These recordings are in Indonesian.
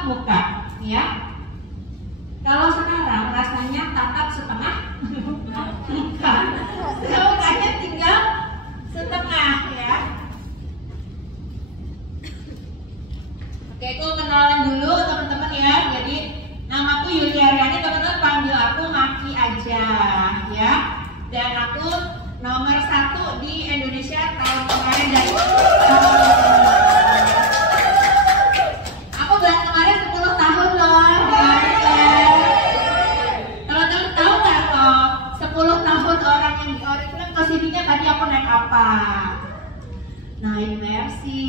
tatap muka, ya. Kalau sekarang rasanya tatap setengah muka, mukanya tinggal setengah, ya. Oke, itu kenalan dulu teman-teman ya. Jadi namaku Yuliariani, teman-teman panggil aku Maki aja, ya. Dan aku nomor 1 di Indonesia tahun kemarin dari aku bulan kemarin 10 tahun loh. Teman-teman tahu nggak loh 10 tahun orang yang di Oriflame kesininya tadi aku naik apa? Naik Mercy.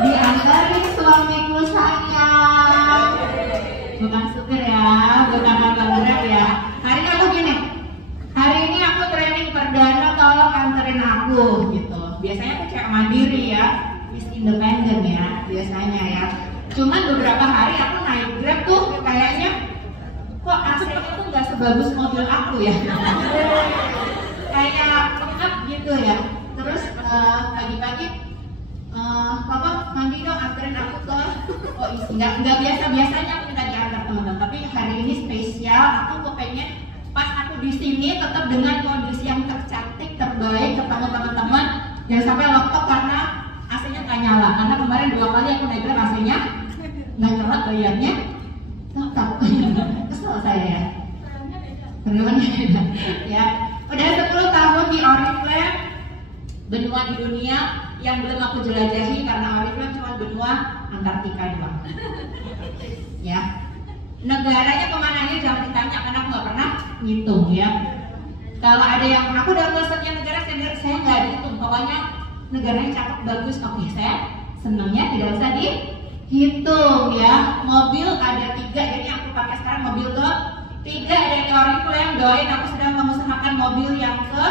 Diantarin suamiku sayang. Bukan supir ya, bukan Grab ya. Hari ini aku gini, hari ini aku training perdana, tolong anterin aku gitu. Biasanya aku cewek mandiri ya, is independent ya biasanya ya. Cuman beberapa hari aku naik Grab tuh kayaknya kok AC-nya tuh nggak sebagus mobil aku ya. Kayak lengkap gitu ya. Terus pagi-pagi Papa mandi dong anterin aku ke nggak biasanya aku minta diantar teman-teman, tapi hari ini spesial. Aku pengen pas aku di sini tetap dengan kondisi yang tercantik, terbaik, ketemu teman-teman, jangan sampai lokok karena AC-nya nggak nyala. Karena kemarin 2 kali aku naik Grab AC-nya nggak nyala, bayarnya lokok. Kesel saya ya. Bener-bener ya. Udah 10 tahun di Oriflame, benua di dunia yang belum aku jelajahi karena Oriflame cuma benua Antartika doang. Ya, negaranya kemana aja jangan ditanya karena aku nggak pernah ngitung ya. Kalau ada yang aku udah bosannya negara, saya nggak dihitung. Pokoknya negaranya cakep, bagus, oke, saya senangnya tidak usah dihitung ya. Mobil ada 3, jadi aku pakai sekarang mobil ke 3 dari Oriflame. Doain aku sedang mengusahakan mobil yang ke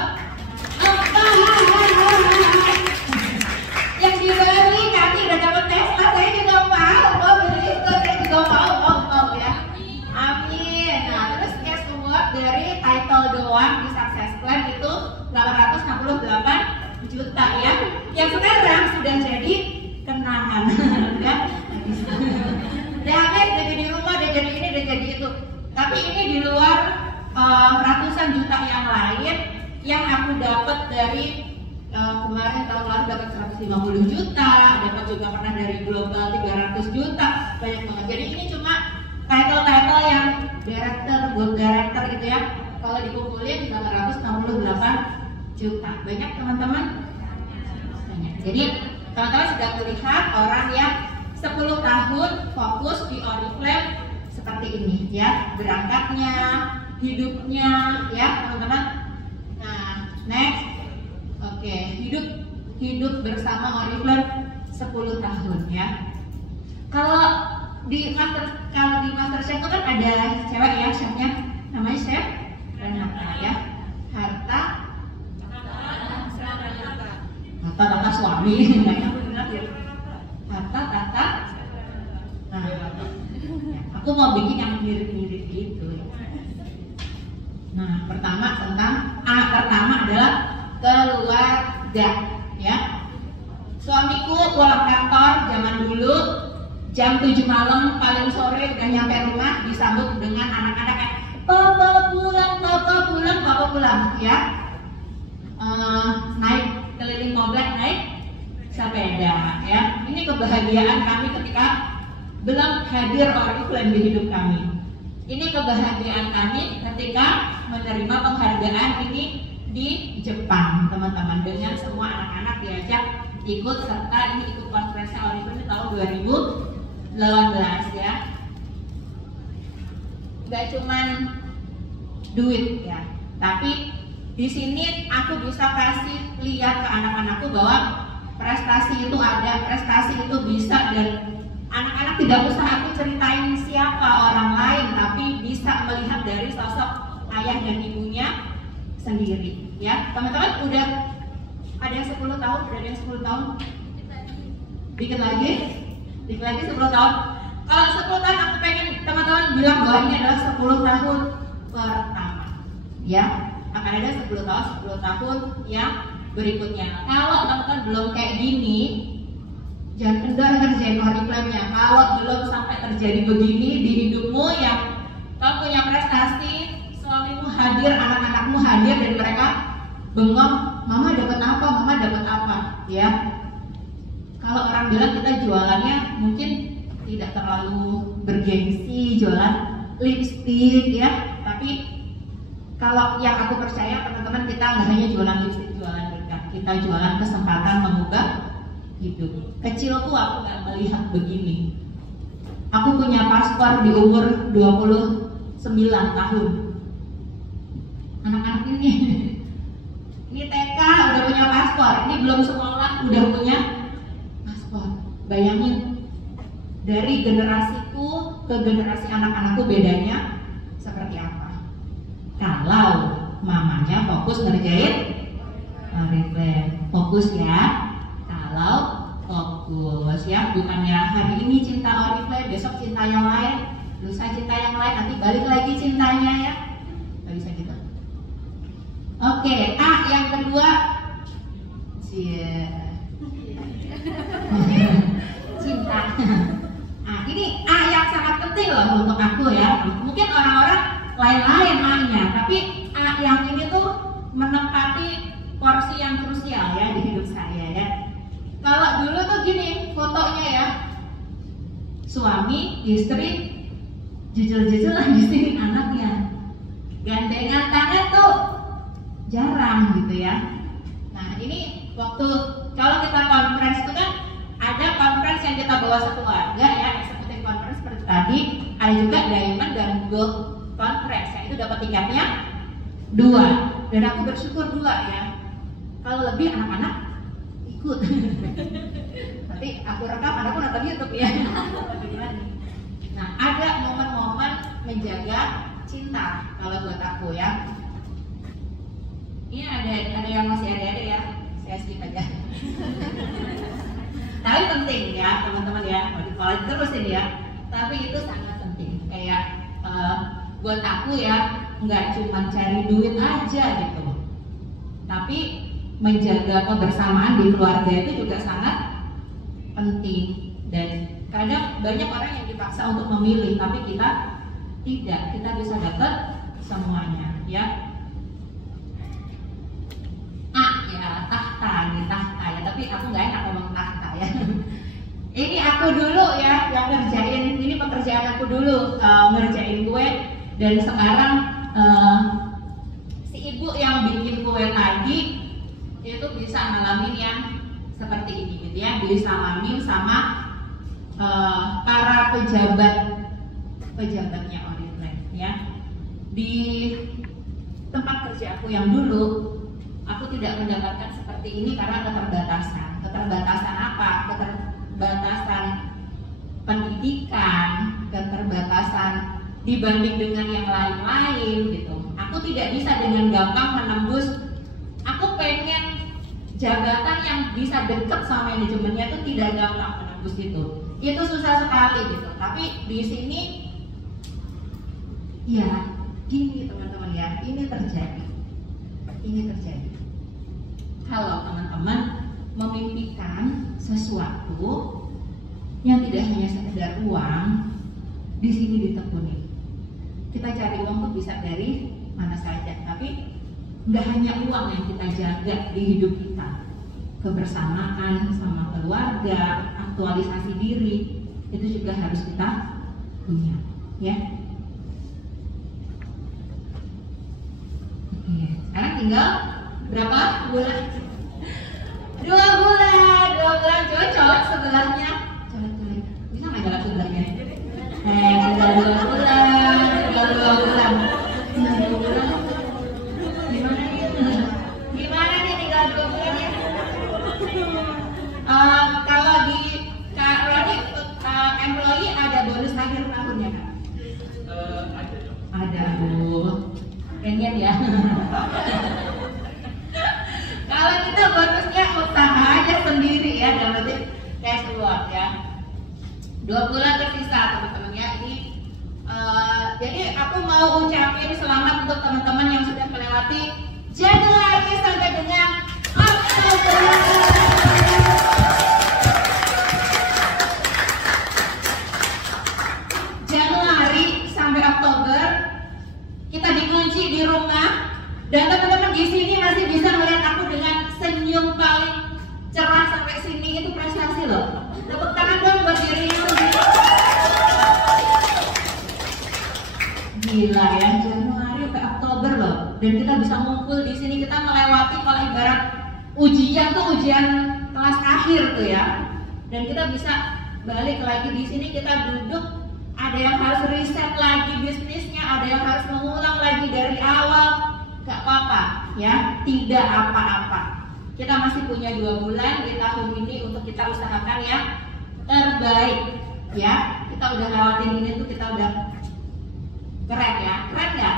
yang di Bali. Kami udah dapat Tesla, saya juga mau beli itu, saya juga mau ya. Amin. Nah, terus cash award dari title doang di Success Plan itu 868 juta ya. Yang sekarang sudah jadi kenangan ya. Udah habis, udah jadi rumah, udah jadi ini, udah jadi itu. Tapi ini di luar ratusan juta yang lain yang aku dapat dari kemarin tahun lalu dapat 150 juta, dapat juga pernah dari global 300 juta, banyak banget. Jadi ini cuma title-title yang director, good director gitu ya. Kalau dikumpulin 868 juta, banyak teman-teman. Banyak. Jadi teman-teman sudah melihat orang yang 10 tahun fokus di Oriflame seperti ini ya, berangkatnya, hidupnya ya teman-teman. Nah, next. Oke, hidup bersama Oriflame 10 tahun ya. Kalau di Masterchef itu kan ada cewek ya, chefnya namanya Chef Renata ya. Tata suami. Tata. Nah, aku mau bikin yang mirip-mirip gitu. Nah, pertama adalah keluarga ya. Suamiku pulang kantor zaman dulu jam 7 malam, paling sore udah nyampe rumah, disambut dengan anak-anak kayak papa pulang ya. Naik keliling komplek, naik sepeda ya. Ini kebahagiaan kami ketika belum hadir Oriflame di hidup kami. Ini kebahagiaan kami ketika menerima penghargaan ini di Jepang, teman-teman, dengan semua anak-anak diajak ikut serta ini ikut konferensi Oriflame tahun 2018 ya. Gak cuman duit ya, tapi di sini aku bisa kasih lihat ke anak-anakku bahwa prestasi itu ada, prestasi itu bisa, dan anak-anak tidak usah aku ceritain siapa orang lain, tapi bisa melihat dari sosok ayah dan ibunya sendiri ya. Teman-teman udah ada yang 10 tahun, udah ada yang 10 tahun, dikit lagi 10 tahun. Kalau 10 tahun aku pengen teman-teman bilang bahwa ini adalah 10 tahun pertama ya. Akan ada 10 tahun yang berikutnya. Kalau teman-teman belum kayak gini, Jangan kendor kerjain Oriflame-nya. Kalau belum sampai terjadi begini di hidupmu, yang kau punya prestasi, suamimu hadir, anak-anakmu hadir, dan mereka bengong, mama dapat apa, mama dapat apa, ya. Kalau orang bilang kita jualannya mungkin tidak terlalu bergengsi, jualan lipstik, ya. Tapi kalau yang aku percaya teman-teman, kita nggak hanya jualan lipstik, jualan berkah, kita jualan kesempatan mengubah hidup. Kecilku aku nggak melihat begini. Aku punya paspor di umur 29 tahun. Anak-anak ini TK udah punya paspor, ini belum sekolah udah punya paspor. Bayangin, dari generasiku ke generasi anak-anakku bedanya seperti apa. Kalau mamanya fokus ngerjain Oriflame, fokus ya. Kalau fokus ya, bukannya hari ini cinta Oriflame, besok cinta yang lain, lusa cinta yang lain, nanti balik lagi cintanya ya. Gak bisa gitu. Oke, yang kedua cinta. Ini yang sangat penting loh untuk aku ya. Mungkin orang-orang lain-lain A-nya, tapi yang ini tuh menempati porsi yang krusial ya di hidup saya ya. Kalau dulu tuh gini fotonya ya, suami, istri, jejel-jejelan di sini anaknya, gandengan tangan tuh jarang gitu ya. Nah ini waktu kalau kita conference itu kan ada conference yang kita bawa sekeluarga ya, executive conference seperti tadi, ada juga diamond dan gold conference ya, itu dapat tiketnya 2, dan aku bersyukur 2 ya. Kalau lebih anak-anak ikut. Nanti aku rekam, anakku nonton YouTube ya. Nah, ada momen-momen menjaga cinta kalau buat aku ya. Ini ada yang masih ada ya, saya skip aja. Tapi penting ya teman-teman ya, mau di terus ini ya. Tapi itu sangat penting. Kayak buat aku ya, nggak cuma cari duit aja gitu, tapi menjaga kebersamaan di keluarga itu juga sangat penting. Dan kadang banyak orang yang dipaksa untuk memilih, tapi kita tidak, kita bisa dapat semuanya ya. Ya tahta ya, tapi aku nggak enak ngomong tahta ya. Ini aku dulu ya yang ngerjain, ini pekerjaan aku dulu, ngerjain kue, dan sekarang si ibu yang bikin kue tadi itu bisa ngalamin yang seperti ini gitu ya, disamain sama para pejabatnya Oriflame ya. Di tempat kerja aku yang dulu, aku tidak mendapatkan seperti ini karena keterbatasan. Keterbatasan apa? Keterbatasan pendidikan, keterbatasan dibanding dengan yang lain-lain gitu. Aku tidak bisa dengan gampang menembus. Aku pengen jabatan yang bisa dekat sama manajemennya itu tidak gampang menembus itu. Itu susah sekali gitu. Tapi di sini ya gini teman-teman ya, ini terjadi. Kalau teman-teman memimpikan sesuatu yang tidak hanya sekedar uang, di sini ditekuni. Kita cari uang tuh bisa dari mana saja, tapi nggak hanya uang yang kita jaga di hidup kita. Kebersamaan sama keluarga, aktualisasi diri, itu juga harus kita punya, ya. Oke, sekarang tinggal berapa bulan? 2 bulan cocok sebelahnya. Coba bisa nggak jalan sebelahnya? Tinggal 2 bulan. Gimana nih tinggal 2 bulan ya? Kalau di Kak Roni employee ada bonus akhir tahunnya kan? Ada Bu. Pengen ya. Kalau kita bonusnya usaha aja sendiri ya, dapetin cash reward ya. 2 bulan tersisa teman-teman ya. Ini jadi aku mau ucapin selamat untuk teman-teman yang sudah melewati Januari sampai dengan Oktober. Gila ya, Januari sampai Oktober loh. Dan kita bisa ngumpul di sini, kita melewati kalau ibarat ujian tuh ujian kelas akhir tuh ya. Dan kita bisa balik lagi di sini, kita duduk, ada yang harus riset lagi bisnisnya, ada yang harus mengulang lagi dari awal. Gak apa-apa ya, tidak apa-apa. Kita masih punya 2 bulan di tahun ini untuk kita usahakan yang terbaik ya. Kita udah lewatin ini tuh, kita udah keren ya, keren nggak?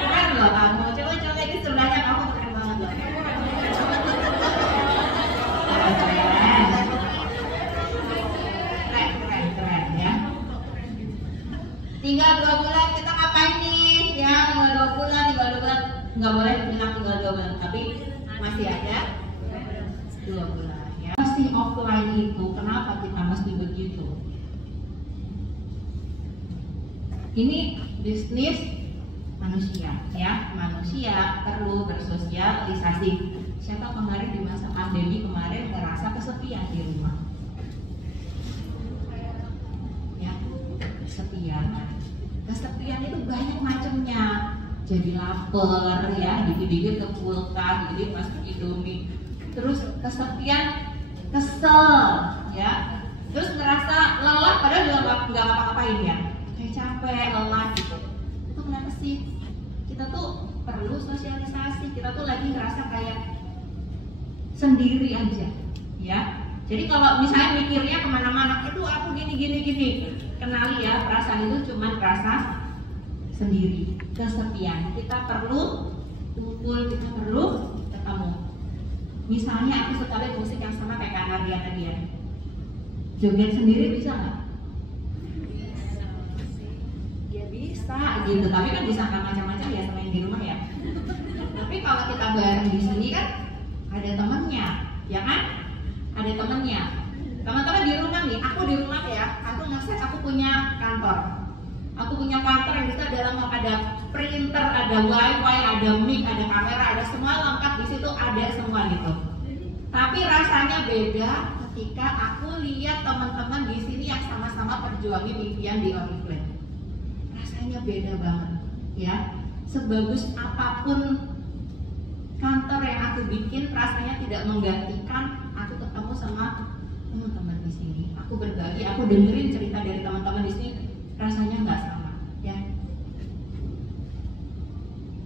Keren loh kamu. Coba lagi sebelahnya, kamu keren banget loh. Keren ya. Tinggal 2 bulan kita ngapain nih? Ya, tinggal 2 bulan. Nggak boleh bilang tinggal 2 bulan, tapi masih ada 2 bulan ya. Masih offline itu, kenapa kita mesti begitu? Ini bisnis manusia ya, manusia perlu bersosialisasi. Siapa kemarin di masa pandemi kemarin merasa kesepian di rumah? Ya, kesepian itu banyak macamnya. Jadi lapar ya, dikit-dikit ke kulkas, dikit masuk Indomie. Terus kesepian, kesel ya. Terus ngerasa lelah padahal juga nggak ngapa-ngapain ya. Kayak capek, lelah gitu. Itu kenapa sih? Kita tuh perlu sosialisasi. Kita tuh lagi ngerasa kayak sendiri aja ya. Jadi kalau misalnya mikirnya kemana-mana, itu aku gini. Kenali ya, perasaan itu cuma perasa sendiri, kesepian. Kita perlu kumpul, kita perlu ketemu. Misalnya aku suka lihat musik yang sama kayak Kak Nadia tadi ya. Joget sendiri bisa nggak? Ya bisa gitu, tapi kan bisa nggak macam-macam ya selain di rumah ya. Tapi kalau kita bareng di sini kan ada temennya, ya kan? Ada temennya. Teman-teman di rumah nih, aku di rumah ya, aku ngeset, aku punya kantor. Aku punya kantor yang bisa dalam ada printer, ada wifi, ada mic, ada kamera, ada semua lengkap di situ, ada semua gitu. Tapi rasanya beda ketika aku lihat teman-teman di sini yang sama-sama perjuangin impian di Oriflame. Rasanya beda banget, ya. Sebagus apapun kantor yang aku bikin, rasanya tidak menggantikan aku ketemu sama teman-teman di sini. Aku berbagi, aku dengerin cerita dari teman-teman di sini. Rasanya nggak sama ya.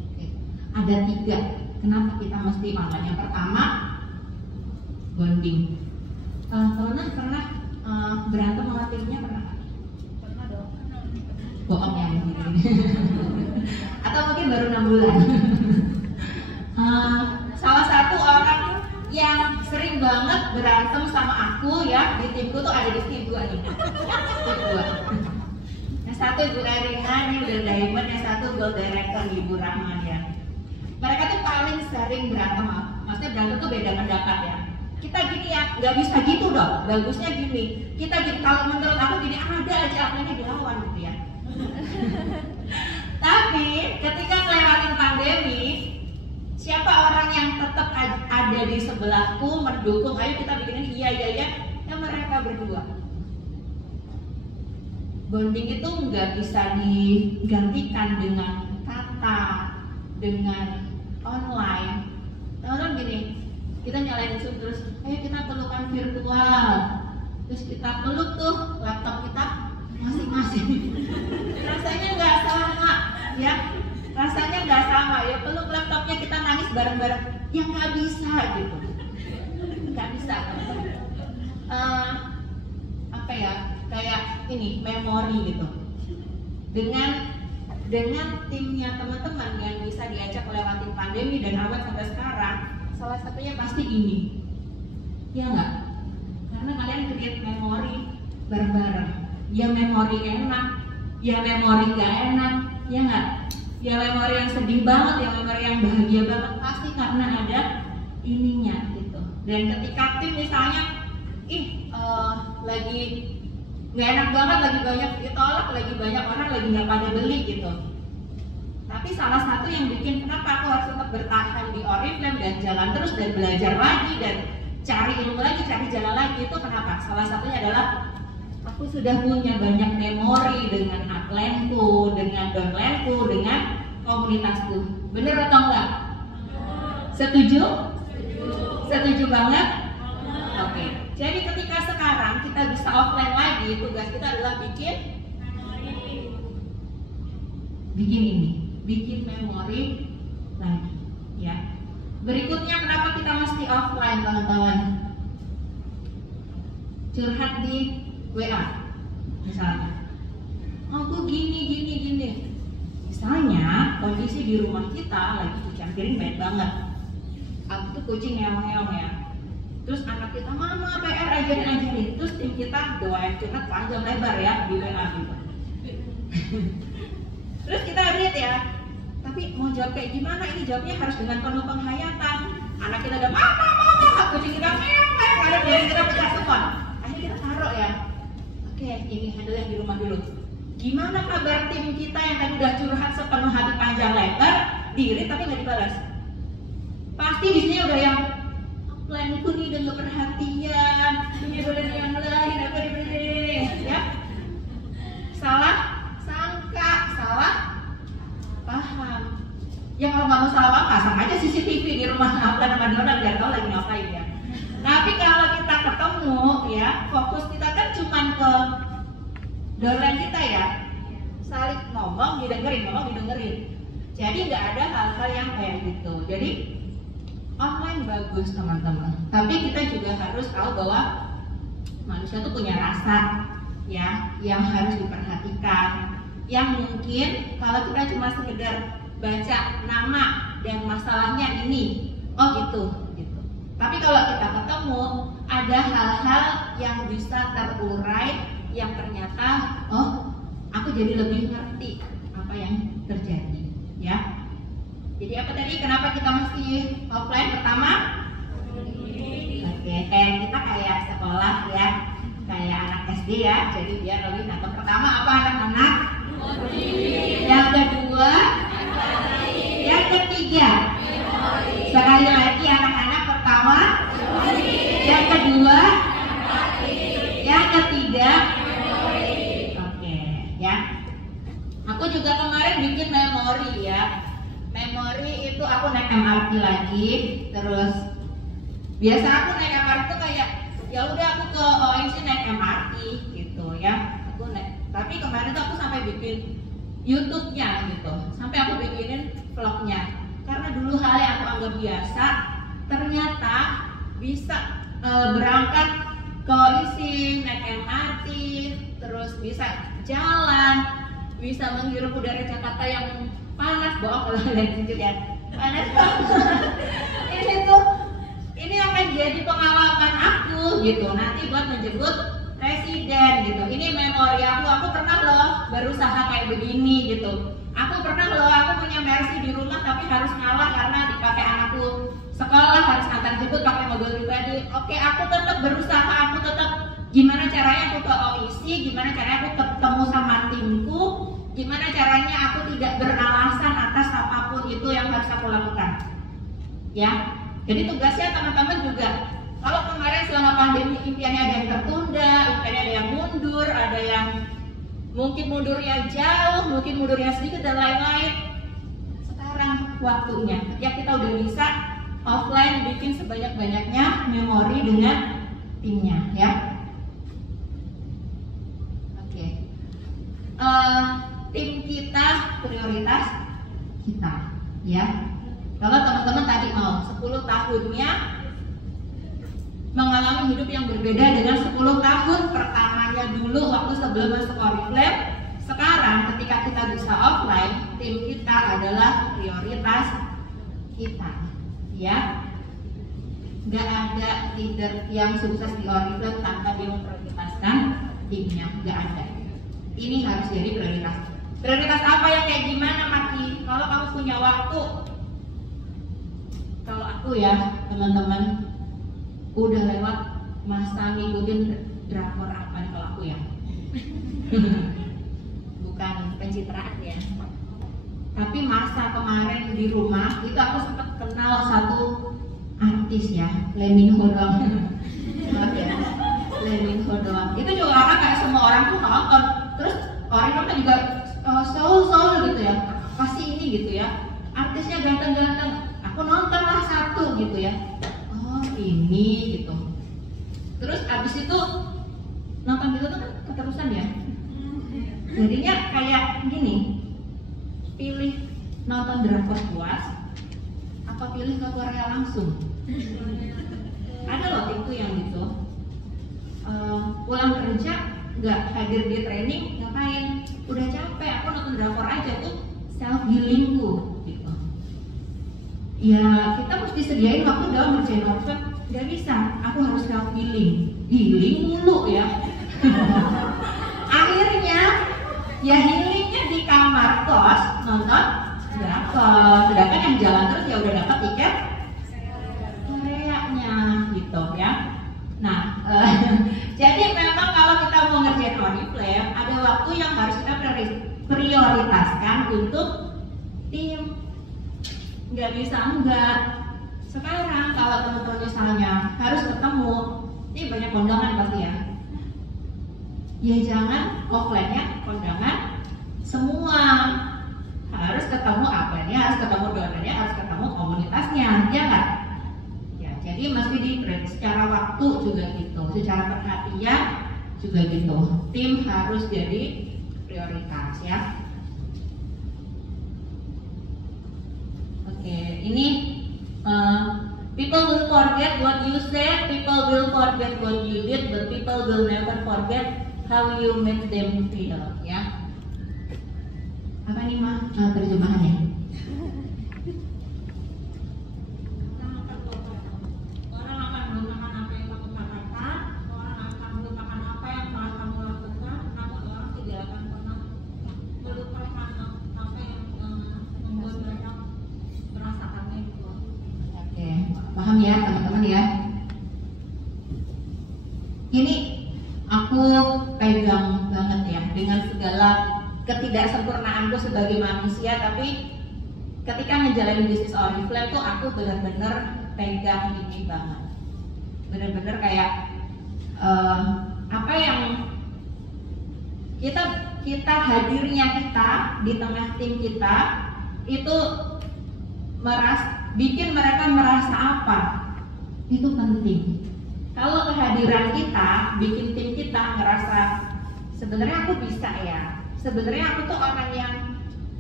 Oke. Ada 3 kenapa kita mesti online. Yang pertama, bonding. Teman-teman pernah berantem sama timnya? Pernah dong. Bohong ya mungkin. Atau mungkin baru 6 bulan. Salah satu orang yang sering banget berantem sama aku ya di timku tuh ada di tim 2 nih. Tim 2. Satu Ibu Erina, ini udah diamond, yang satu gold director Ibu Rahman ya. Mereka tuh paling sering berantem, maksudnya berantem tuh beda pendapat ya. Kita gini ya, nggak bisa gitu dong. Bagusnya gini, kita gini. Kalau menurut aku gini, ada aja akunya dilawan gitu ya. Tapi ketika ngelewatin pandemi, siapa orang yang tetap ada di sebelahku mendukung? Ayo kita bikinin iya, ya mereka berdua. Bonding itu nggak bisa digantikan dengan kata, dengan online. Teman-teman gini, kita nyalain Zoom terus, ayo kita pelukan virtual, terus kita peluk tuh laptop kita masing-masing. Rasanya nggak sama, ya. Rasanya nggak sama, ya peluk laptopnya kita nangis bareng-bareng, ya nggak bisa gitu, nggak bisa. Apa ya? Kayak ini memori gitu. Dengan timnya teman-teman yang bisa diajak lewatin pandemi dan awet sampai sekarang, salah satunya pasti ini, ya nggak? Karena kalian create memori bareng-bareng. Ya memori enak, ya memori nggak enak, ya nggak? Ya memori yang sedih banget, ya memori yang bahagia banget, pasti karena ada ininya gitu. Dan ketika tim misalnya, lagi nggak enak banget, lagi banyak ditolak, lagi banyak orang lagi nggak pada beli gitu. Tapi salah satu yang bikin kenapa aku harus tetap bertahan di Oriflame dan jalan terus dan belajar lagi dan cari ilmu lagi, cari jalan lagi itu kenapa? Salah satunya adalah Aku sudah punya banyak memori dengan upline-ku, dengan downline-ku, dengan komunitasku. Bener atau enggak? Setuju? Setuju banget? Oke. Jadi ketika sekarang kita bisa offline lagi, tugas kita adalah bikin ini, bikin memori lagi, ya. Berikutnya kenapa kita mesti offline, kawan-kawan? Curhat di WA, misalnya. Aku gini. Misalnya kondisi di rumah kita lagi cucian piring banyak banget. Aku tuh kucing ngeong-ngeong ya. Terus anak kita, mama PR ajarin. Terus tim kita doain curhat panjang lebar ya di WA gitu. Terus kita read ya, tapi mau jawab kayak gimana? Ini jawabnya harus dengan penuh penghayatan. Anak kita udah mama, kucing kita meong, ada yang kita pecah semua. Akhirnya kita taruh ya. Oke, ini handle yang di rumah dulu. Gimana kabar tim kita yang tadi udah curhat sepenuh hati panjang lebar, di-read tapi nggak dibalas? Pasti di sini udah yang planku nih udah nggak perhatian, ini udah yang lain apa ya? Salah sangka, salah paham. Ya kalau nggak mau salah paham, pasang aja CCTV di rumah upline sama donor biar tahu lagi ngapain ya. Tapi kalau kita ketemu ya, fokus kita kan cuma ke downline kita ya, saling ngomong didengerin. Jadi nggak ada hal-hal yang kayak gitu. Jadi online bagus teman-teman. Tapi kita juga harus tahu bahwa manusia tuh punya rasa ya, yang harus diperhatikan. Yang mungkin kalau kita cuma sekedar baca nama dan masalahnya ini, oh gitu. Tapi kalau kita ketemu, ada hal-hal yang bisa terurai, yang ternyata, oh, aku jadi lebih ngerti apa yang terjadi, ya. Jadi apa tadi? Kenapa kita mesti offline? Pertama, oke, kayak sekolah ya, kayak anak SD ya. Jadi biar lebih nangkep. Pertama apa anak-anak? Yang kedua, yang ketiga. Sekali lagi anak-anak, pertama, yang kedua, yang ketiga. Oke, ya. Aku juga kemarin bikin memori ya. Memori itu aku naik MRT lagi, terus biasa aku naik MRT tuh kayak ya udah aku ke OIC naik MRT gitu ya. Aku naik. Tapi kemarin tuh aku sampai bikin YouTube-nya gitu. Sampai aku bikinin vlognya. Karena dulu hal yang aku anggap biasa ternyata bisa berangkat ke OIC, naik MRT, terus bisa jalan, bisa menghirup udara Jakarta yang panas, bohong kalau lagi sejuk ya, panas banget. Ini akan jadi pengalaman aku gitu, nanti buat menjemput presiden gitu. Ini memori aku pernah loh berusaha kayak begini gitu. Aku pernah loh, aku punya Mercy di rumah tapi harus ngalah karena dipakai anakku sekolah, harus antar jemput pakai mobil pribadi. Oke, aku tetap berusaha, aku tetap gimana caranya aku ke OIC, gimana caranya aku ketemu sama timku, gimana caranya aku tidak beralasan atas apapun itu yang harus aku lakukan. Ya, jadi tugasnya teman-teman juga. Kalau kemarin selama pandemi impiannya ada yang tertunda, impiannya ada yang mundur, ada yang mungkin mundurnya jauh, mungkin mundurnya sedikit dan lain-lain. Sekarang waktunya, ya kita udah bisa offline bikin sebanyak-banyaknya memori dengan timnya, ya. Oke. Tim kita prioritas kita, ya. Kalau teman-teman tadi mau 10 tahunnya mengalami hidup yang berbeda dengan 10 tahun pertamanya dulu waktu sebelum masuk Oriflame. Sekarang ketika kita bisa offline, tim kita adalah prioritas kita, ya. Gak ada leader yang sukses di Oriflame tanpa dia memprioritaskan timnya, gak ada. Ini harus jadi prioritas. Prioritas apa yang kayak gimana, Maki? Kalau kamu punya waktu, kalau aku ya teman-teman udah lewat masa ngikutin drakor apa nih kalau aku ya. Bukan pencitraan ya. Tapi masa kemarin di rumah itu aku sempat kenal satu artis ya, Lee Min Ho doang. Maaf ya, Lee Min Ho doang. Itu juga karena kayak semua orang juga soul gitu ya, pasti ini gitu ya, artisnya ganteng-ganteng, aku nonton lah satu gitu ya, oh ini gitu. Terus abis itu nonton gitu tuh kan keterusan ya, jadinya kayak gini, pilih nonton drakor puas apa pilih ke Korea langsung. Ada loh timku yang gitu, pulang kerja nggak hadir di training, ngapain, udah capek aku nonton drakor aja tuh self healingku gitu. Ya kita mesti sediain waktu dalam ngerjain workshop, nggak bisa aku harus self healing mulu ya. Akhirnya ya healingnya di kamar kos nonton drakor, sedangkan yang jalan terus ya udah dapat tiket Koreanya gitu ya. Nah jadi memang kalau kita mau ngerjain Oriflame ada waktu yang harus kita prioritaskan untuk tim, nggak bisa enggak. Sekarang kalau teman-teman misalnya harus ketemu, ini banyak kondangan pasti ya, ya jangan offline-nya kondangan semua, harus ketemu apanya, harus ketemu donornya, harus ketemu komunitasnya, ya nggak? Ya jadi mesti di secara waktu juga gitu, secara perhatian juga gitu, tim harus jadi prioritas ya. Oke, ini people will forget what you said, people will forget what you did, but people will never forget how you make them feel ya. Apa nih mah terjemahannya? Orang akan melupakan apa yang kamu katakan, orang akan melupakan apa yang telah kamu lakukan, namun orang tidak akan pernah melupakan apa yang membuat mereka merasakannya gitu. Oke, paham ya teman-teman ya? Ini aku pegang banget ya dengan segala ketidaksempurnaanku sebagai manusia, tapi ketika ngejalanin bisnis Oriflame tuh aku benar-benar pegang ini banget, benar-benar kayak apa yang kita hadirnya kita di tengah tim kita itu bikin mereka merasa apa, itu penting. Kalau kehadiran kita bikin tim kita ngerasa sebenarnya aku bisa ya, sebenarnya aku tuh orang yang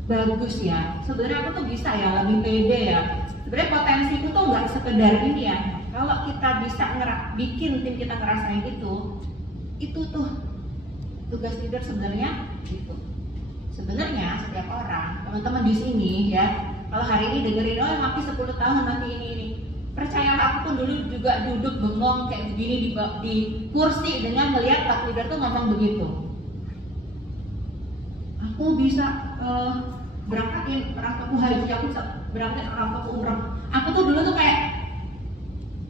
bagus ya, sebenarnya aku tuh bisa ya, lebih pede ya, sebenarnya potensiku tuh nggak sekedar ini ya. Kalau kita bisa bikin tim kita ngerasain itu tuh tugas leader sebenarnya gitu. Sebenarnya setiap orang, teman-teman di sini ya, kalau hari ini dengerin oh Mapi 10 tahun nanti ini, percayalah aku pun dulu juga duduk bengong kayak begini di kursi dengan melihat Pak leader tuh ngomong begitu. Aku bisa berangkatin orang tuaku haji, aku bisa berangkatin orang tuaku umroh. Aku tuh dulu tuh kayak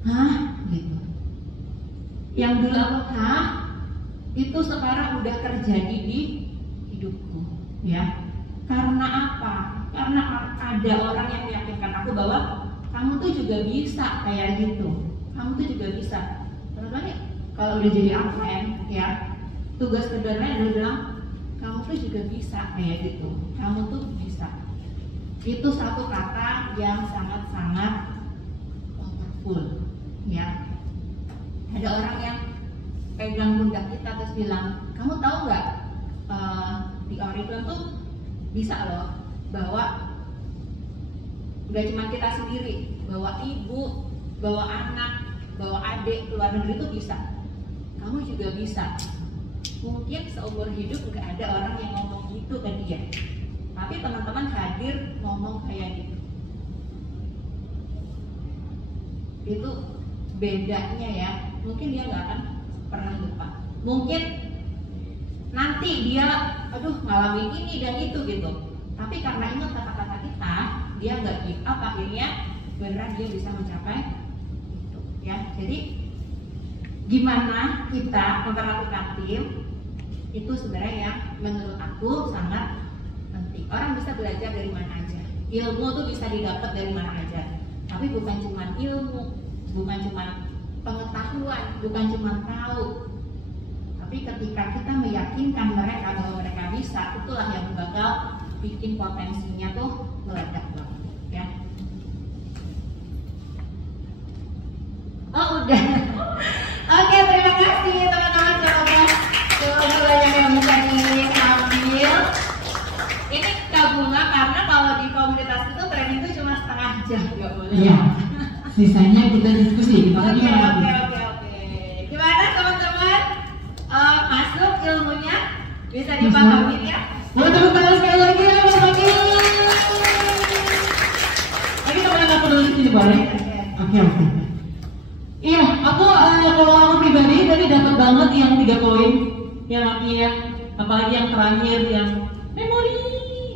hah gitu. Yang dulu aku itu sekarang udah terjadi di hidupku ya. Karena apa? Karena ada orang yang meyakinkan aku bahwa kamu tuh juga bisa kayak gitu, kamu tuh juga bisa. Teman-teman ya, kalau udah jadi admin ya, tugas keduanya udah bilang kamu tuh juga bisa kayak gitu, kamu tuh bisa. Itu satu kata yang sangat-sangat powerful ya. Ada orang yang pegang pundak kita terus bilang, kamu tahu nggak di Oriflame tuh bisa loh, bahwa gak cuma kita sendiri, bawa ibu, bawa anak, bawa adik keluar negeri itu bisa. Kamu juga bisa. Mungkin seumur hidup gak ada orang yang ngomong gitu ke dia, tapi teman-teman hadir ngomong kayak gitu. Itu bedanya ya. Mungkin dia gak akan pernah lupa. Mungkin nanti dia, aduh ngalamin ini dan itu gitu. Tapi karena ingat kata-kata kita, dia nggak give up, akhirnya beneran dia bisa mencapai itu ya. Jadi gimana kita memperlakukan tim itu sebenarnya yang menurut aku sangat penting. Orang bisa belajar dari mana aja, ilmu tuh bisa didapat dari mana aja, tapi bukan cuma ilmu, bukan cuma pengetahuan, bukan cuma tahu, Tapi ketika kita meyakinkan mereka bahwa mereka bisa, itulah yang bakal bikin potensinya tuh meledak banget, ya. Oh udah. Oke, terima kasih teman-teman. Coba banyak yang bisa diambil. Ini Kak Bunga, karena kalau di komunitas itu training itu cuma setengah jam, nggak boleh. Iya. Sisanya kita diskusi. Oke. Gimana teman-teman? Masuk ilmunya? Bisa dipahami ya? Boleh tepuk tangan sekali lagi ya, Mas Fakil. Lagi teman aku dulu di sini boleh? Oke. Iya, kalau aku pribadi tadi dapat banget yang 3 poin yang ya, apalagi yang terakhir yang memori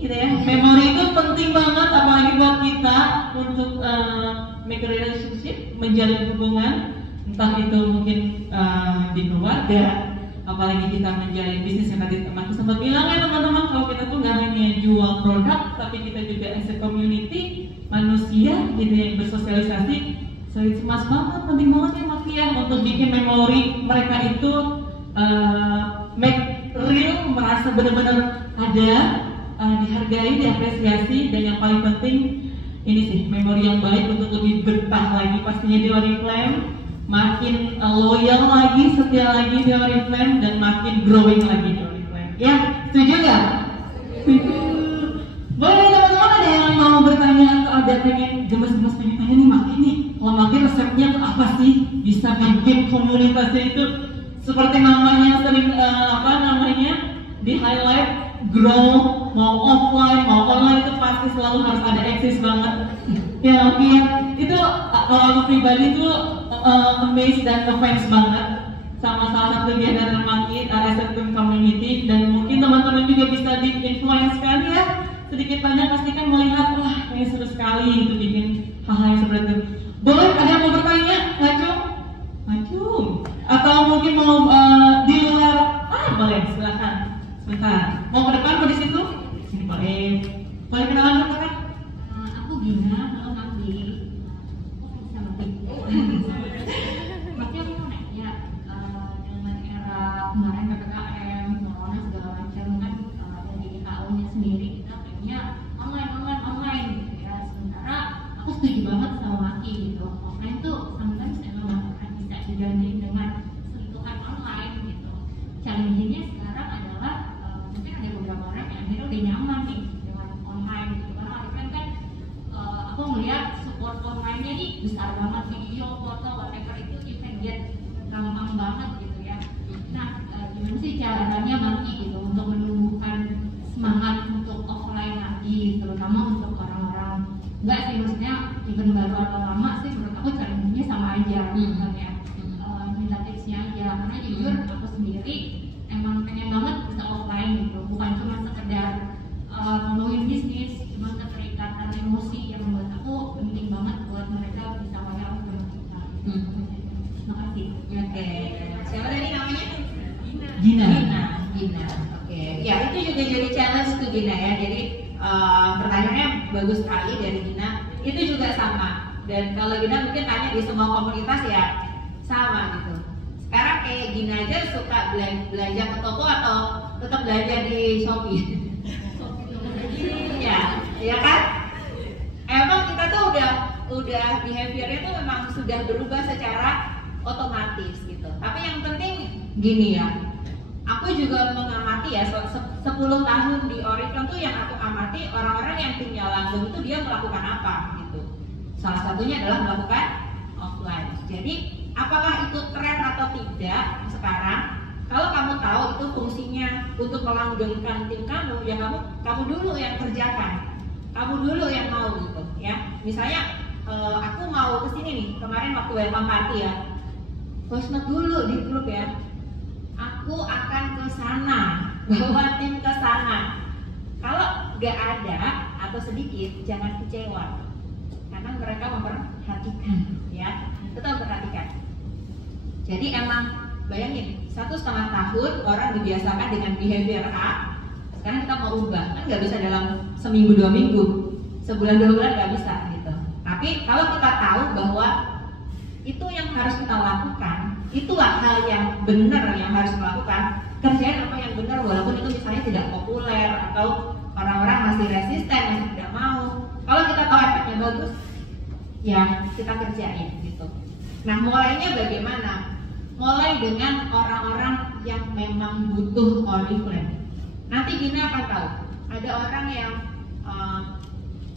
gitu ya. Memori itu penting banget apalagi buat kita untuk make a relationship, menjalin hubungan, entah itu mungkin di keluarga, apalagi kita menjalin bisnis yang tadi teman sempat bilang ya teman-teman, kalau kita tuh nggak hanya jual produk tapi kita juga as a community manusia gitu yang bersosialisasi. It's emas banget, penting banget ya Makia untuk bikin memori mereka itu make real, merasa benar-benar ada, dihargai, diapresiasi, dan yang paling penting ini sih memori yang baik untuk lebih betah lagi pastinya di Oriflame, makin loyal lagi, setia lagi di Oriflame, dan makin growing lagi di Oriflame. Ya, setuju nggak? Setuju. Boleh teman-teman ada yang mau bertanya atau ada pengen gemes-gemes pengen tanya nih Makin nih, kalau Makin resepnya tuh apa sih bisa bikin komunitasnya itu seperti namanya sering di highlight, grow, mau offline mau online itu pasti selalu harus ada eksis banget. Ya Makin itu kalau aku pribadi tuh amazed dan ngefans banget sama salah satu general Makin RSM Community, dan mungkin teman-teman juga bisa di-influence sekali ya. Sedikit banyak pasti kan melihat, wah ini seru sekali itu bikin hal-hal yang seperti itu. Boleh ada yang mau bertanya? Ngacung? Atau mungkin mau di luar? Boleh, silakan. Sebentar. Mau ke depan, mau di situ? Sini boleh. Boleh kenalan dulu kan? Aku Gina, halo Maki. Maki aku mau nanya, dengan era kemarin PPKM, corona segala macam kan, dari KU-nya sendiri kita online gitu ya. Sementara aku setuju banget sama Maki gitu, offline tuh sometimes emang bisa digantiin dengan sentuhan online gitu. Challenge-nya sekarang adalah mungkin ada beberapa orang yang akhirnya udah nyaman nih dengan online gitu, karena kan aku melihat support online-nya nih besar banget, video, foto, whatever itu you can get gampang banget gitu ya. Nah, gimana sih caranya Maki gitu untuk menumbuhkan semangat untuk offline lagi, terutama untuk orang-orang enggak sih, maksudnya even baru atau lama sih menurut aku challenge-nya sama aja kan ya. Minta tipsnya aja, karena jujur aku sendiri emang pengen banget bisa offline gitu, bukan cuma sekedar ngomongin bisnis, cuma keterikatan emosi yang menurut aku penting banget buat mereka bisa loyal sama kita. Terima kasih. Oke, siapa tadi namanya? Gina. Oke, ya itu juga jadi challenge tuh Gina ya. Jadi pertanyaannya bagus sekali dari Gina. Itu juga sama. Dan kalau Gina mungkin tanya di semua komunitas ya sama gitu. Sekarang kayak Gina aja suka belanja ke toko atau tetap belanja di Shopee? Ya kan? Emang kita tuh udah behaviornya tuh memang sudah berubah secara otomatis gitu. Tapi yang penting gini ya, aku juga mengamati ya 10 tahun di Oriflame tuh yang aku amati orang-orang yang tinggal langgeng itu dia melakukan apa gitu. Salah satunya adalah melakukan offline. Jadi apakah itu tren atau tidak sekarang? Kalau kamu tahu itu fungsinya untuk melanggengkan tim kamu, ya kamu dulu yang kerjakan, kamu dulu yang mau gitu ya. Misalnya aku mau kesini nih, kemarin waktu welcome party ya, voice note dulu di grup ya. Aku akan ke sana, bawa tim ke sana. Kalau nggak ada atau sedikit, jangan kecewa, karena mereka memperhatikan ya, tetap perhatikan. Jadi emang bayangin 1,5 tahun orang dibiasakan dengan behavior A, sekarang kita mau ubah, kan nggak bisa dalam seminggu 2 minggu, sebulan 2 bulan nggak bisa gitu. Tapi kalau kita tahu bahwa itu yang harus kita lakukan, itulah hal yang benar yang harus dilakukan. Kerjain apa yang benar walaupun itu misalnya tidak populer atau orang-orang masih resisten, masih tidak mau. Kalau kita tahu efeknya bagus, ya kita kerjain gitu. Nah, mulainya bagaimana? Mulai dengan orang-orang yang memang butuh Oriflame. Nanti Gina akan tahu, ada orang yang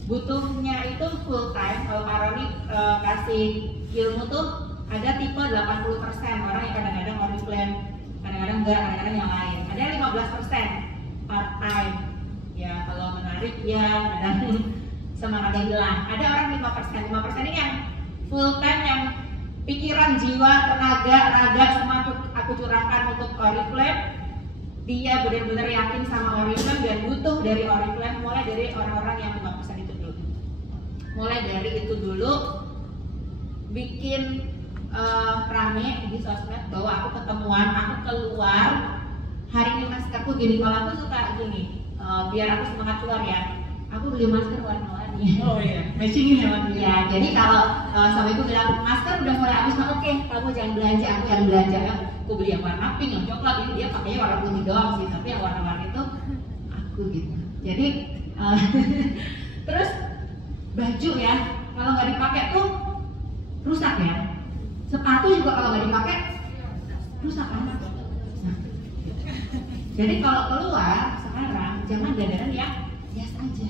butuhnya itu full time. Kalau Karoni kasih ilmu tuh ada tipe 80% orang yang kadang-kadang Oriflame, kadang-kadang enggak, kadang-kadang yang lain. Ada 15% part time. Ya kalau menarik ya, kadang semangatnya hilang. Ada orang 5% ini yang full time, yang pikiran, jiwa, tenaga, raga semua aku curahkan untuk Oriflame. Dia benar-benar yakin sama Oriflame dan butuh dari Oriflame. Mulai dari orang-orang yang 5% itu dulu. Mulai dari itu dulu, bikin rame di sosmed bahwa aku ketemuan, aku keluar. Hari ini maskerku gini, kalau aku suka gini, biar aku semangat keluar ya. Aku beli masker warna-warni. Oh iya, matchingin ya Mas? Iya, jadi kalau suamiku bilang masker udah mulai habis, oke, kamu jangan belanja, aku yang belanja ya. Aku beli yang warna pink, yang coklat, ini dia pakainya warna putih doang sih, tapi yang warna-warni itu aku gitu. Jadi terus baju ya, kalau nggak dipakai tuh rusak ya. Sepatu juga kalau nggak dipakai rusak kan. Nah, jadi kalau keluar sekarang jangan dandanan ya biasa aja.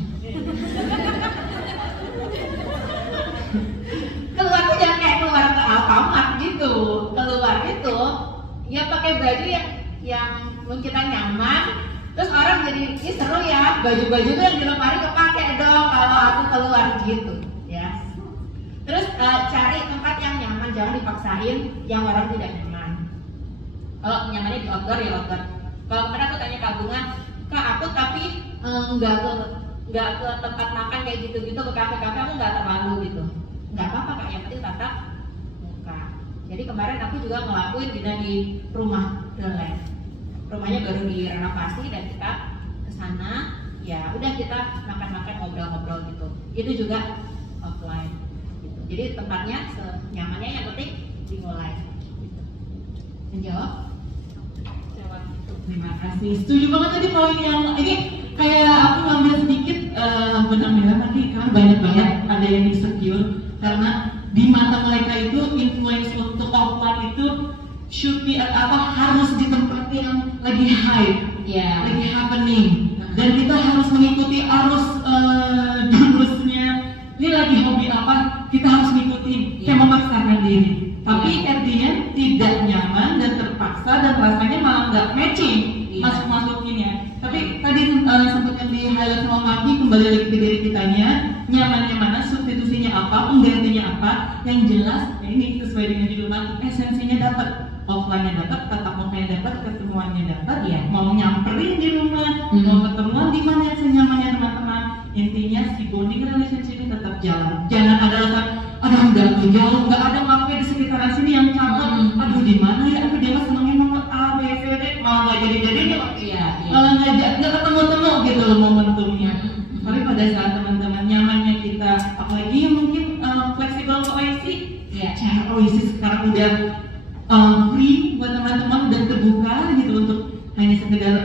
Keluar tuh jangan kayak keluar ke Alfamart gitu. Keluar itu ya pakai baju yang menurut kita nyaman. Terus orang jadi ini seru ya, baju-baju tuh yang di lemari kepake dong kalau aku keluar gitu ya. Terus cari tempat yang nyaman, jangan dipaksain yang orang tidak nyaman. Kalau nyamannya di outdoor ya outdoor. Kalau kemarin aku tanya Kak Bunga, Kak aku tapi nggak ke tempat makan kayak gitu-gitu, ke kafe-kafe aku nggak terlalu gitu. Nggak apa-apa Kak, yang penting tatap muka. Jadi kemarin aku juga ngelakuin di rumah Dolen. Rumahnya baru direnovasi dan kita kesana, ya udah kita makan-makan, ngobrol-ngobrol gitu. Itu juga offline. Gitu. Jadi tempatnya senyamannya, yang penting dimulai. Gitu. Menjawab? Terima kasih. Setuju banget tadi poin yang ini, kayak aku ngambil sedikit benang-benang tadi, karena banyak banget ada yang insecure karena di mata mereka itu influence untuk offline itu should be harus di tempat yang lagi hype, lagi happening, dan kita harus mengikuti arus jurusnya. Ini lagi hobi apa, kita harus ngikutin, kayak memaksakan diri. Tapi artinya tidak nyaman dan terpaksa dan rasanya malah nggak matching masuk-masukin ya. Tapi tadi sempat yang di highlight sama Maki, kembali lagi ke diri kitanya, nyamannya mana, substitusinya apa, penggantinya apa. Yang jelas ya ini sesuai dengan judul Maki, esensinya dapat, offline-nya dapat, tatap mukanya dapat, ketemuannya dapat, ya mau nyamperin di rumah, mau ketemuan di mana yang senyamannya teman-teman. Intinya si bonding relationship ini tetap jalan. Jangan ada alasan, aduh udah jauh, nggak ada kafe di sekitaran sini yang cakep. Aduh di mana ya? Aduh dia mah senangnya nomor A, B, C, D, malah nggak jadi malah nggak ketemu gitu loh momentumnya. Tapi pada saat teman-teman nyamannya kita, apalagi yang mungkin fleksibel ke OIC, cara OIC sekarang udah free buat teman-teman, udah terbuka gitu untuk hanya sekedar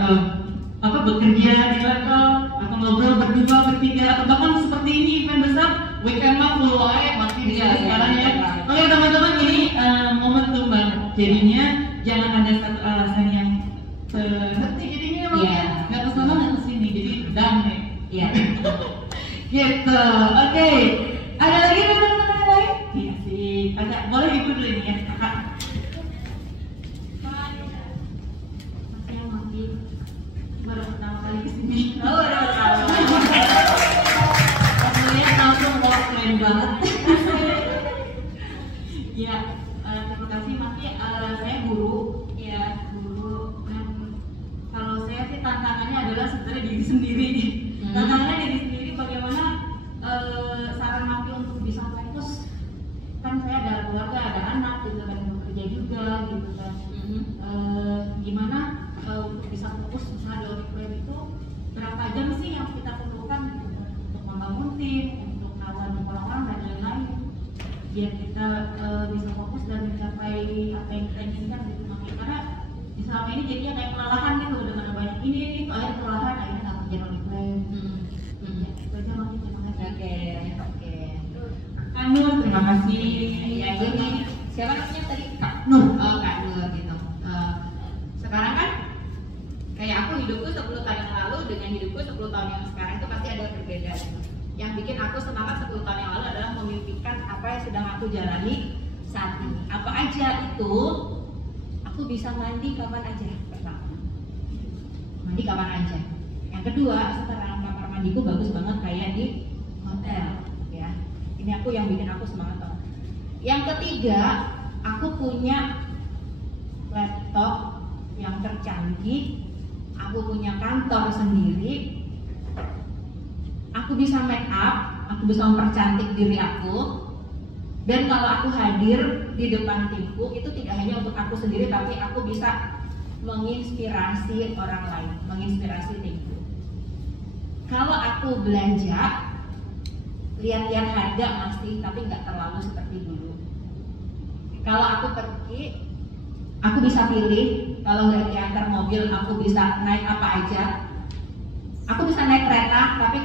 bekerja di level atau ngobrol berdua, bertiga, atau bahkan seperti ini event besar weekend mah full live masih di sekarang ya. Oke teman-teman, ini momentum banget. Jadinya jangan ada satu alasan yang terhenti jadinya nggak kesana nggak kesini, jadi damai. Gitu. Oke. Ada lagi teman-teman yang lain? Iya sih. Ada. Boleh ibu dulu ini ya kakak. Baru pertama kali kesini. Sebenarnya langsung offline banget. Ya, terima kasih Maki. Saya guru. Ya, guru. Kalau saya sih tantangannya adalah sebenarnya diri sendiri. Tantangannya diri sendiri, bagaimana saran Maki untuk bisa fokus. Kan saya ada keluarga, ada anak, gitu kan, bekerja juga, gitu kan. Gimana untuk bisa fokus misalnya di Oriflame itu berapa jam sih yang kita perlukan untuk membangun tim, untuk kawan orang-orang dan lain-lain. biar kita bisa fokus dan mencapai apa yang kita inginkan gitu. Makanya karena di selama ini jadinya kayak kelelahan gitu, udah mana banyak ini itu akhirnya kelelahan, akhirnya nggak kerja plan. Ya, itu aja makanya terima kasih. Oke. Kak Nur, terima kasih. Ya ini siapa namanya tadi? Kak Nur. Oh, Kak Nur gitu. Sekarang kan kayak aku hidupku 10 tahun yang lalu dengan hidupku 10 tahun yang sekarang itu pasti ada berbeda gitu. Yang bikin aku semangat 10 tahun yang lalu adalah memimpikan apa yang sedang aku jalani saat ini. Apa aja itu, aku bisa mandi kapan aja. Pertama, mandi kapan aja. Yang kedua, sekarang kamar mandiku bagus banget kayak di hotel ya. Ini aku yang bikin aku semangat banget. Yang ketiga, aku punya laptop yang tercanggih, aku punya kantor sendiri, aku bisa make up, aku bisa mempercantik diri aku, dan kalau aku hadir di depan timku itu tidak hanya untuk aku sendiri, tapi aku bisa menginspirasi orang lain, menginspirasi timku. Kalau aku belanja, lihat-lihat harga masih, tapi nggak terlalu seperti dulu. Kalau aku pergi, aku bisa pilih. Kalau nggak diantar mobil, aku bisa naik apa aja. Aku bisa naik kereta, tapi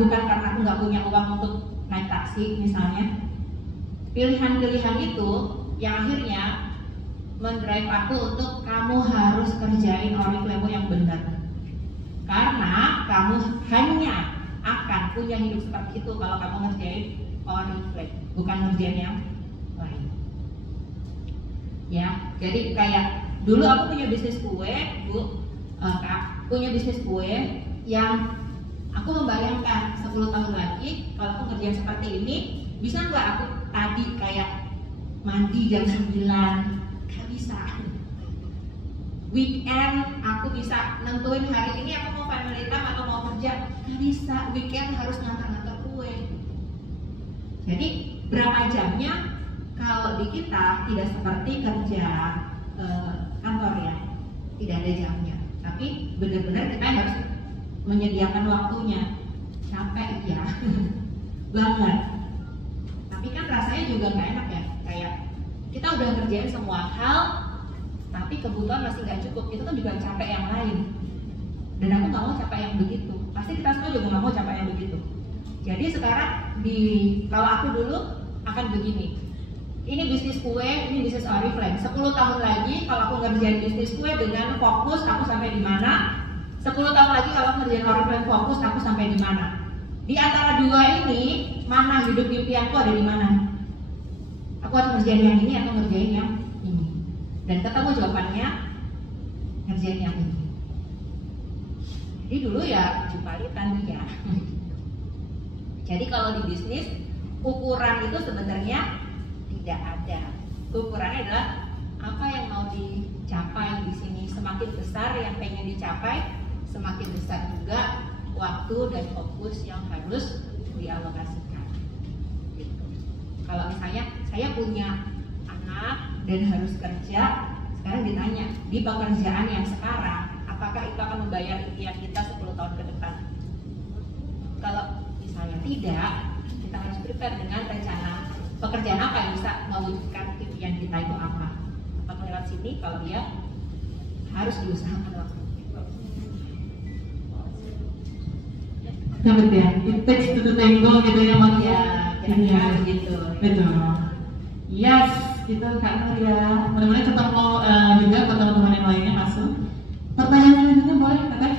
bukan karena aku nggak punya uang untuk naik taksi misalnya. Pilihan-pilihan itu yang akhirnya mendrive aku untuk kamu harus kerjain Oriflame yang benar. Karena kamu hanya akan punya hidup seperti itu kalau kamu ngerjain Oriflame, bukan ngerjain yang lain. Ya, jadi kayak dulu aku punya bisnis kue, Kak, punya bisnis kue yang aku membayangkan 10 tahun lagi kalau aku kerjaan seperti ini, bisa nggak aku tadi kayak mandi jam 9? Gak bisa. Weekend aku bisa nentuin hari ini aku mau family time atau mau kerja, gak bisa. Weekend harus ngantar-ngantar kue. Jadi berapa jamnya? Kalau di kita tidak seperti kerja kantor ya, tidak ada jamnya. Tapi benar-benar kita harus menyediakan waktunya. Capek ya, banget. Tapi kan rasanya juga nggak enak ya. Kayak kita udah ngerjain semua hal, tapi kebutuhan masih nggak cukup. Itu kan juga capek yang lain. Dan aku nggak mau capek yang begitu. Pasti kita semua juga nggak mau capek yang begitu. Jadi sekarang kalau aku dulu akan begini. Ini bisnis kue, ini bisnis Oriflame. 10 tahun lagi kalau aku ngerjain bisnis kue dengan fokus, aku sampai di mana? 10 tahun lagi kalau ngerjain Oriflame fokus, aku sampai di mana? Di antara dua ini, mana hidup impianku ada di mana? Aku harus ngerjain yang ini atau ngerjain yang ini? Dan ketemu jawabannya, ngerjain yang ini. Jadi dulu ya jupalitan ya. Jadi kalau di bisnis, ukuran itu sebenarnya tidak ada. Ukurannya adalah apa yang mau dicapai di sini. Semakin besar yang pengen dicapai, semakin besar juga waktu dan fokus yang harus dialokasikan. Gitu. Kalau misalnya saya punya anak dan harus kerja, sekarang ditanya di pekerjaan yang sekarang, apakah itu akan membayar impian kita 10 tahun ke depan? Kalau misalnya tidak, kita harus prepare dengan rencana pekerjaan apa yang bisa mewujudkan impian kita itu apa. Apakah lewat sini? Kalau dia harus diusahakan waktu. Dapat ya, it takes two to tango gitu ya Mak ya. Kira-kira begitu. Betul. Yes, itu Kak Nur ya. Mudah-mudahan ketemu juga ke teman-teman yang lainnya masuk. Pertanyaan selanjutnya boleh Kak?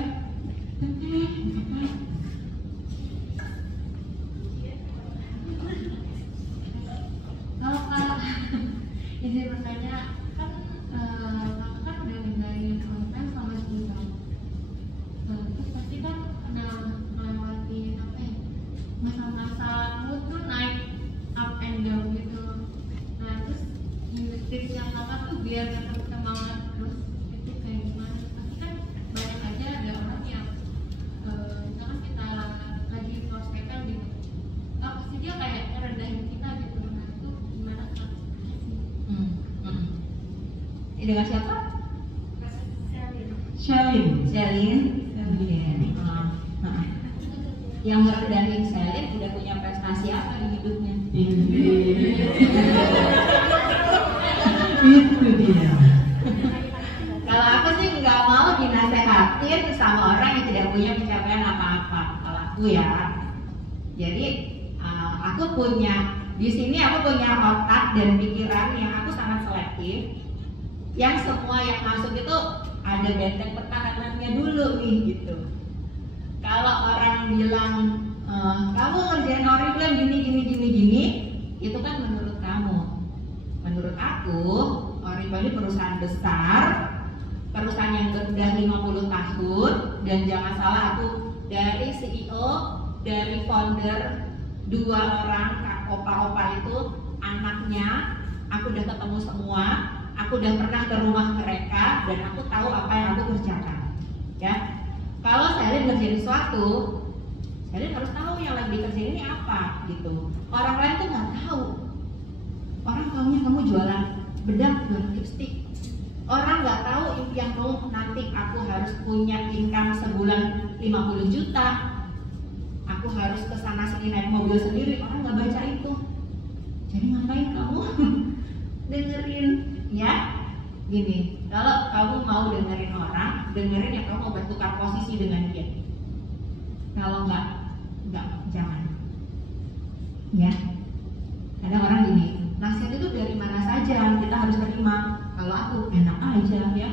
Kalau Kak izin bertanya, kan Kakak kan udah ngejain konten selama 10 tahun. Terus pasti kan melewati apa ya, masa-masa mood tuh naik up and down gitu. Nah terus tips yang Kakak tuh biar tetap semangat terus itu kayak gimana? Pasti kan banyak aja ada orang yang misalkan kita lagi prospekan gitu, pasti dia kayak ngerendahin kita gitu. Nah itu gimana Kak? Ini dengan siapa? Shalin. Selin. Yang merendahin Selin udah punya prestasi apa di hidupnya? Ini. Itu dia. Kalau aku sih nggak mau dinasehatin sama orang yang tidak punya pencapaian apa-apa. Kalau aku ya, jadi aku punya di sini aku punya otak dan pikiran yang aku sangat selektif. Yang semua yang masuk itu ada benteng pertahanannya dulu nih gitu. Kalau orang bilang kamu ngerjain Oriflame gini, itu kan menurut kamu. Menurut aku, Oriflame ini perusahaan besar, perusahaan yang udah 50 tahun, dan jangan salah aku dari CEO, dari founder, 2 orang opa-opa itu anaknya, aku udah ketemu semua, aku udah pernah ke rumah mereka, dan aku tahu apa yang aku kerjakan. Ya, kalau Selin ngerjain sesuatu, Selin harus tahu yang lagi dikerjain ini apa gitu. Orang lain tuh nggak tahu. Orang taunya kamu jualan bedak, jualan lipstick. Orang nggak tahu impian kamu nanti aku harus punya income sebulan 50 juta. Aku harus kesana sini naik mobil sendiri. Orang nggak baca itu. Jadi ngapain kamu dengerin ya? Gini, kalau kamu mau dengerin orang, dengerin yang kamu mau bertukar posisi dengan dia. Kalau enggak, jangan. Ya. Kadang orang gini, nasihat itu dari mana saja kita harus terima. Kalau aku enak aja ya,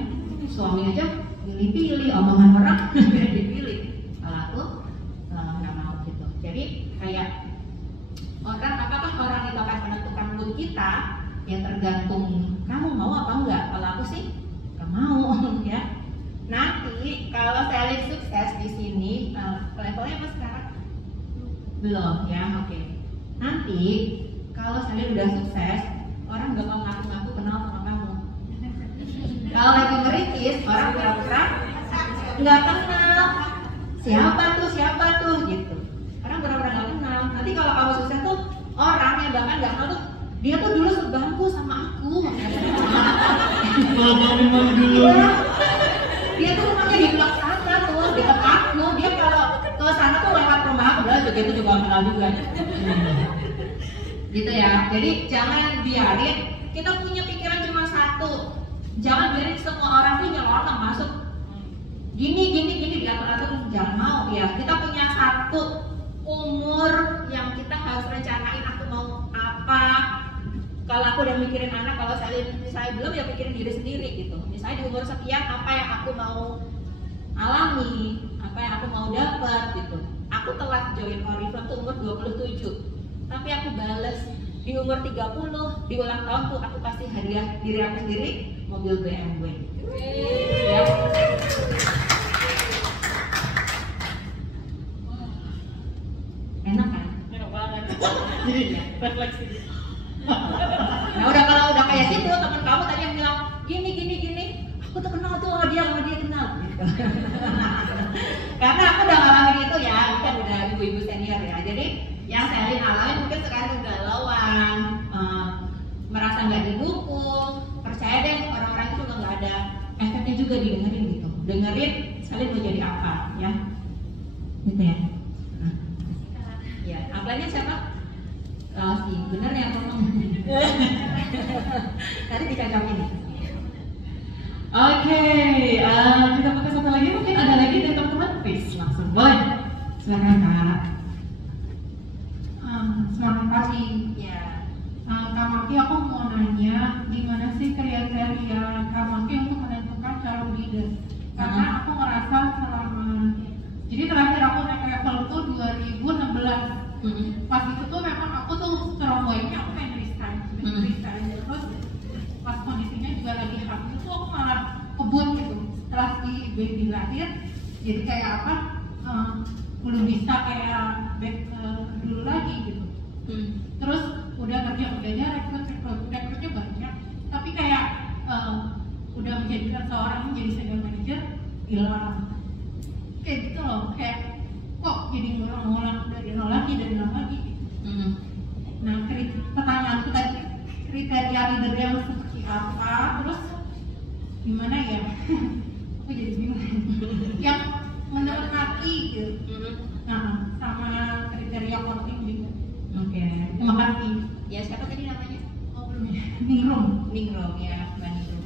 suami aja pilih-pilih, omongan orang dipilih. Kalau aku nggak mau gitu. Jadi kayak orang, apakah orang itu akan menentukan mood kita? Ya tergantung kamu mau apa enggak. Kalau aku sih nggak mau ya. Nanti kalau Selin sukses di sini, levelnya apa sekarang? Belum ya, oke. Nanti kalau Selin udah sukses, orang bakal ngaku-ngaku kenal sama kamu. Kalau lagi ngeritis, orang pura-pura nggak kenal. Siapa tuh gitu. Orang pura-pura nggak kenal. Nanti kalau kamu sukses tuh, orang yang bahkan nggak kenal tuh, dia tuh dulu sebangku sama aku. Kalau memang dulu. Dia tuh rumahnya di blok sana tuh, dekat aku. Dia kalau ke sana tuh lewat rumah aku, juga itu juga kenal juga. Gitu ya. Jadi jangan biarin kita punya pikiran cuma satu. Jangan biarin semua orang tuh nyelonong masuk. Gini diatur-atur, jangan mau ya. Kita punya satu umur yang kita harus rencanain, aku mau apa. Kalau aku udah mikirin anak, kalau saya belum ya pikirin diri sendiri gitu. Misalnya di umur sekian apa yang aku mau alami, apa yang aku mau dapat gitu. Aku telat join Oriflame tuh umur 27, tapi aku bales di umur 30, di ulang tahun tuh aku kasih hadiah diri aku sendiri mobil BMW. Ya. Enak kan? Enak banget. Jadi refleksi. Nah udah kalau udah kayak gitu, teman kamu tadi yang bilang gini, aku tuh kenal tuh sama dia kenal gitu. Karena aku udah ngalamin itu ya, aku kan udah ibu-ibu senior ya. Jadi yang Selin alamin mungkin sekarang kegalauan, merasa nggak didukung. Percaya deh, orang-orang itu juga nggak ada efeknya juga didengerin gitu. Dengerin Selin mau jadi apa ya, gitu ya. Nah. Ya, apalagi siapa? Sih, bener ya ngomong. Tadi dicocokin nih. Oke, kita pakai satu lagi, mungkin ada lagi dari teman-teman, please langsung boleh. Silakan Kak. Selamat pagi. Ya. Kak Maki, aku mau nanya gimana sih kriteria Kak Maki untuk menentukan calon leader? Karena aku ngerasa jadi terakhir aku naik level tuh 2016. Pas itu tuh memang aku tuh terobohnya aku pengen resign. Terus pas kondisinya juga lagi hamil tuh aku malah kebun gitu. Setelah si baby lahir, jadi kayak apa? Belum bisa kayak back dulu lagi gitu. Terus udah kerja rekrutnya banyak, tapi kayak udah menjadikan seorang menjadi senior manager hilang. Kayak gitu loh, kayak kok jadi ngulang-ngulang dari nol lagi gitu. Nah, pertanyaanku tadi, kriteria leader yang seperti apa, terus gimana ya? Aku jadi bingung. Yang menurut Maki gitu. Nah, sama kriteria voting juga. Oke. Terima kasih. Ya siapa tadi namanya? Ningrum. Ningrum ya, Mbak Ningrum.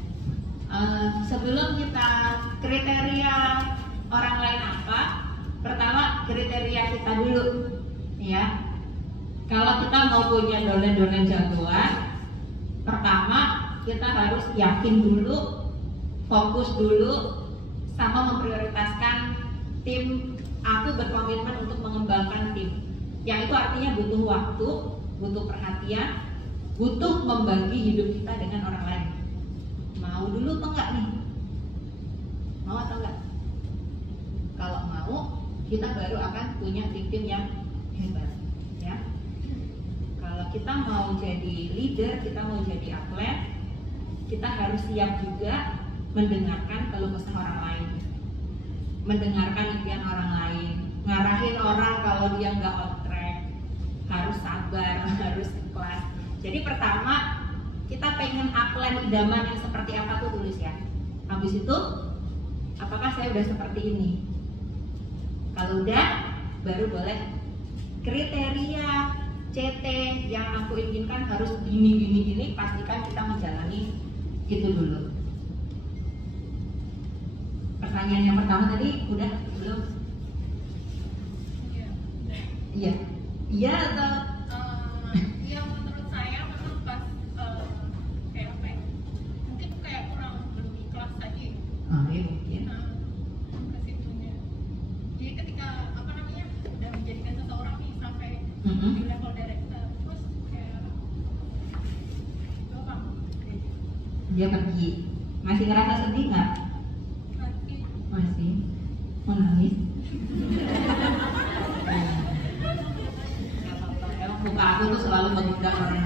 Sebelum kita kriteria orang lain apa, pertama kriteria kita dulu, ya. Kalau kita mau punya dolen-dolen jagoan, pertama kita harus yakin dulu, fokus dulu, sama memprioritaskan tim. Aku berkomitmen untuk mengembangkan tim. Yang itu artinya butuh waktu, butuh perhatian, butuh membagi hidup kita dengan orang lain. Mau dulu atau enggak nih? Mau atau enggak? Kalau mau, kita baru akan punya tim-tim yang hebat, ya. Kalau kita mau jadi leader, kita mau jadi atlet, kita harus siap juga mendengarkan keluh kesah orang lain, mendengarkan impian orang lain, ngarahin orang kalau dia nggak on track, harus sabar, harus ikhlas. Jadi pertama kita pengen atlet idaman yang seperti apa tuh tulis ya. Habis itu apakah saya udah seperti ini? Kalau udah, baru boleh kriteria CT yang aku inginkan harus gini. Pastikan kita menjalani itu dulu. Pertanyaan yang pertama tadi udah belum? Iya. Iya atau? Iya, menurut saya memang pas kayak apa ya? Mungkin kayak kurang belum ikhlas aja. Iya mungkin. Ke situnya. Jadi ketika apa namanya udah menjadikan seseorang nih sampai di level director, terus kayak doang. Dia pergi. Masih ngerasa sedih nggak? Masih. Mau nangis? Emang muka aku tuh selalu mengundang orang